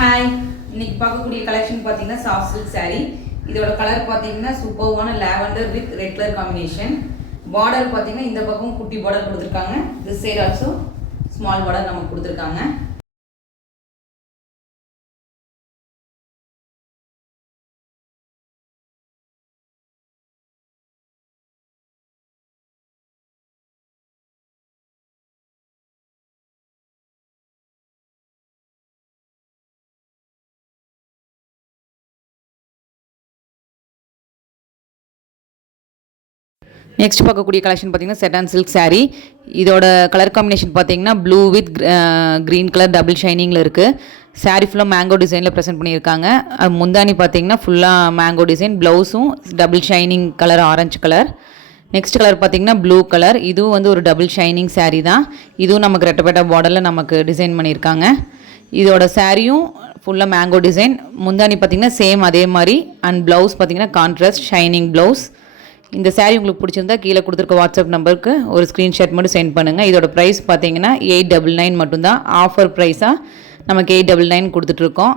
Hi, இன்னைக்கு பார்க்கக்கூடிய collection பார்த்தீங்கன்னா சாஃப்ட் சில்க் saree. இதோட கலர் பார்த்தீங்கன்னா சூப்பர்வான lavender with red colour combination. Border பார்த்தீங்கன்னா இந்த பக்கம் குட்டி பார்டர் கொடுத்துருக்காங்க. This side also small border நமக்கு கொடுத்துருக்காங்க. நெக்ஸ்ட் பார்க்கக்கூடிய கலெக்ஷன் பார்த்தீங்கன்னா செட்டான் சில்க் saree. இதோட கலர் காம்பினேஷன் பார்த்தீங்கன்னா blue with green colour double ஷைனிங்கில் இருக்குது. saree ஃபுல்லாக மேங்கோ டிசைனில் ப்ரெசென்ட் பண்ணியிருக்காங்க. முந்தானி பார்த்தீங்கன்னா ஃபுல்லாக மேங்கோ டிசைன், ப்ளவுஸும் double shining colour orange colour. Next colour பார்த்தீங்கன்னா ப்ளூ கலர். இதுவும் வந்து ஒரு டபுள் ஷைனிங் saree தான். இதுவும் நமக்கு ரெட்டப்பேட்டா பார்டரில் நமக்கு டிசைன் பண்ணியிருக்காங்க. இதோட சாரியும் ஃபுல்லாக மேங்கோ டிசைன். முந்தானி பார்த்தீங்கன்னா சேம் அதே மாதிரி. அண்ட் ப்ளவுஸ் பார்த்தீங்கன்னா கான்ட்ராஸ்ட் ஷைனிங் ப்ளவுஸ். இந்த saree உங்களுக்கு பிடிச்சிருந்தா கீழே கொடுத்துருக்க வாட்ஸ்அப் நம்பருக்கு ஒரு ஸ்க்ரீன்ஷாட் மட்டும் சென்ட் பண்ணுங்கள். இதோட ப்ரைஸ் பார்த்தீங்கன்னா 899 மட்டும்தான். ஆஃபர் ப்ரைஸாக நமக்கு 899 கொடுத்துட்ருக்கோம்.